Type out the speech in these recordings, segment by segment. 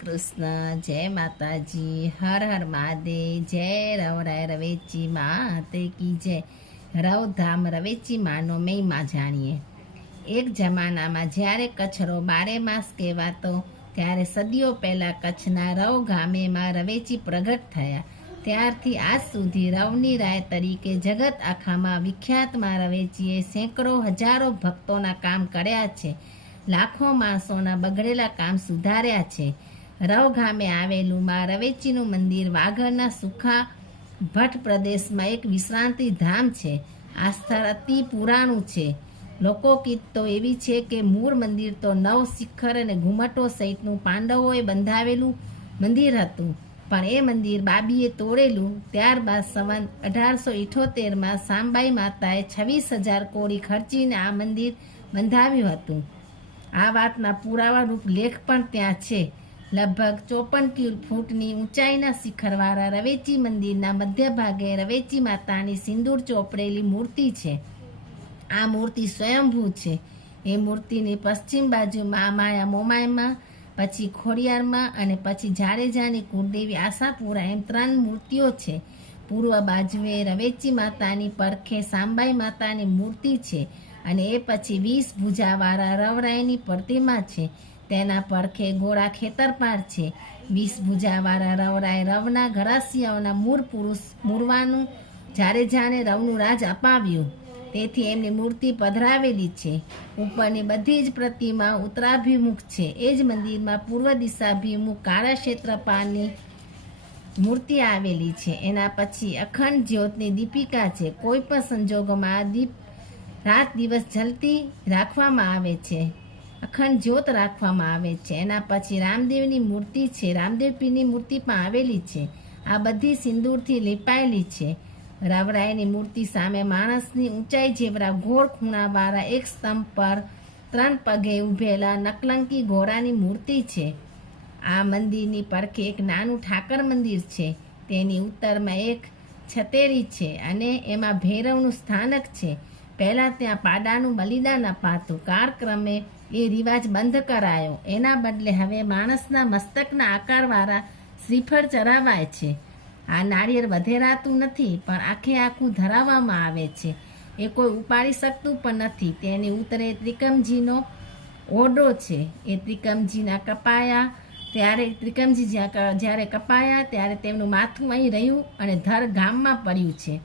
કૃષ્ણ, જય માતાજી, હર હર મહાદેવ, જય રવરાય રવેચી માં તે કી જય. રવધામ રવેચી માનો મહિમા જાણીએ. એક જમાનામાં જ્યારે કચ્છરો બારે માસ કહેવાતો, ત્યારે સદીઓ પહેલાં કચ્છના રવ ગામેમાં રવેચી પ્રગટ થયા. ત્યારથી આજ સુધી રવની રાય તરીકે જગત આખામાં વિખ્યાતમાં રવેચીએ સેંકડો હજારો ભક્તોના કામ કર્યા છે. લાખો માણસોના બગડેલા કામ સુધાર્યા છે. રવ ગામે આવેલું માં રવેચીનું મંદિર વાઘરના સુખા ભટ્ટ પ્રદેશમાં એક વિશ્રાંતિ ધામ છે. આ સ્થળ અતિ પુરાણું છે. લોકગીત તો એવી છે કે મૂળ મંદિર તો નવ શિખર અને ઘુમટો સહિતનું પાંડવોએ બંધાવેલું મંદિર હતું. પણ એ મંદિર બાબીએ તોડેલું ત્યારબાદ સંવંત અઢારસો ઇઠોતેરમાં સાંબાઈ માતાએ છવ્વીસ હજાર કોડી ખર્ચીને આ મંદિર બંધાવ્યું હતું. આ વાતના પુરાવા રૂપ લેખ પણ ત્યાં છે. લગભગ ચોપન ફૂટની ઊંચાઈના શિખરવાળા રવેચી મંદિરના મધ્ય ભાગે રવેચી માતાની સિંદૂર ચોપડેલી મૂર્તિ છે. આ મૂર્તિ સ્વયંભૂ છે. એ મૂર્તિની પશ્ચિમ બાજુમાં માયા મોમાયમાં પછી ખોડિયારમાં અને પછી જાડેજાની કુળદેવી આશાપુરા એમ ત્રણ મૂર્તિઓ છે. પૂર્વ બાજુએ રવેચી માતાની પડખે સાંબાઈ માતાની મૂર્તિ છે. અને એ પછી વીસ ભૂજાવાળા રવરાયની પ્રતિમા છે. તેના પડખે ગોળા ખેતરપાળ છે. વીસ ભૂજાવાળા રવરાય રવના ઘરાસિયાઓના મૂળ પુરુષ મૂળવાનું જાડેજાને રવનું રાજ અપાવ્યું. તેથી એમની મૂર્તિ પધરાવેલી છે. ઉપરની બધી જ પ્રતિમા ઉત્તરાભિમુખ છે. એ જ મંદિરમાં પૂર્વ દિશાભિમુખ કાળા ક્ષેત્રપાળની મૂર્તિ આવેલી છે. એના પછી અખંડ જ્યોતની દીપિકા છે. કોઈ પણ સંજોગોમાં દીપ રાત દિવસ જલતી રાખવામાં આવે છે. અખંડ જ્યોત રાખવામાં આવે છે. એના પછી રામદેવની મૂર્તિ છે. રામદેવપીની મૂર્તિ પણ આવેલી છે. આ બધી સિંદૂરથી લીપાયેલી છે. રાવરાયની મૂર્તિ સામે માણસની ઊંચાઈ જેવડા ઘોળ ખૂણાવાળા એક સ્તંભ પર ત્રણ પગે ઊભેલા નકલંકી ઘોડાની મૂર્તિ છે. આ મંદિરની પડખે એક નાનું ઠાકર મંદિર છે. તેની ઉત્તરમાં એક છતેરી છે અને એમાં ભૈરવનું સ્થાનક છે. પહેલાં ત્યાં પાડાનું બલિદાન અપાતું. કાળક્રમે એ રિવાજ બંધ કરાયો. એના બદલે હવે માણસના મસ્તકના આકારવાળા શ્રીફળ ચરાવાય છે. આ નાળિયેર વધેરાતું નથી, પણ આખે આખું ધરાવવામાં આવે છે. એ કોઈ ઉપાડી શકતું પણ નથી. તેની ઉતરે ત્રિકમજીનો ઓરડો છે. એ ત્રિકમજીના કપાયા, ત્યારે ત્રિકમજી જ્યાં જ્યારે કપાયા, ત્યારે તેમનું માથું અહીં રહ્યું અને ધર ગામમાં પડ્યું છે.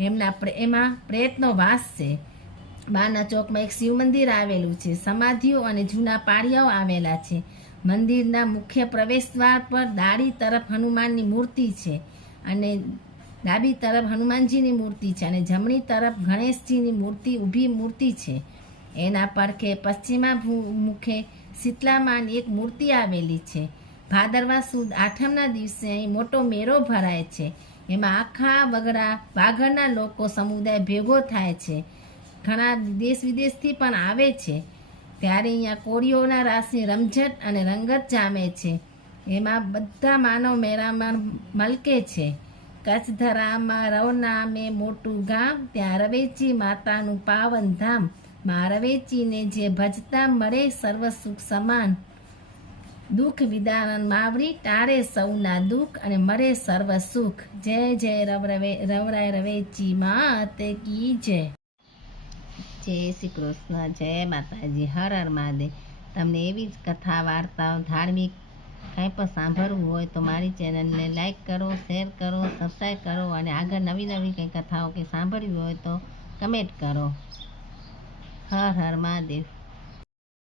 એમના એમાં પ્રયત્નો વાસ છે બાના ચોકમાં એક શિવ મંદિર આવેલું છે. સમાધિઓ અને જૂના પાળિયાઓ આવેલા છે. મંદિરના મુખ્ય પ્રવેશદ્વાર પર દાડી તરફ હનુમાનની મૂર્તિ છે અને ડાબી તરફ હનુમાનજીની મૂર્તિ છે અને જમણી તરફ ગણેશજીની મૂર્તિ, ઊભી મૂર્તિ છે. એના પડખે પશ્ચિમા ભૂ- મુખે શીતલામાની એક મૂર્તિ આવેલી છે. ભાદરવા સુદ આઠમના દિવસે અહીં મોટો મેળો ભરાય છે. એમાં આખા વગડા વાગડના લોકો સમુદાય ભેગો થાય છે. ઘણા દેશ વિદેશથી પણ આવે છે. ત્યારે અહીંયા કોળીઓના રાસની રમઝટ અને રંગત જામે છે. એમાં બધા માનવ મેળામાં મલકે છે. કચ્છ ધરામાં રવ નામે મોટું ગામ, ત્યાં રવેચી માતાનું પાવન ધામ મા રવેચીને જે ભજતા મળે સર્વ સુખ સમાન. દુઃખ વિદાન માવરી ટાળે સૌના દુઃખ અને મરે સર્વ સુખ. જય જય, રવ રવે રવરાય રવેચી માતે કી જય. જય શ્રી કૃષ્ણ, જય માતાજી, હર હર મહાદેવ. તમને એવી જ કથા, વાર્તાઓ, ધાર્મિક કાંઈ પણ સાંભળવું હોય તો મારી ચેનલને લાઈક કરો, શેર કરો, સબસ્ક્રાઈબ કરો અને આગળ નવી નવી કંઈ કથાઓ કે સાંભળવી હોય તો કમેન્ટ કરો. હર હર મહાદેવ.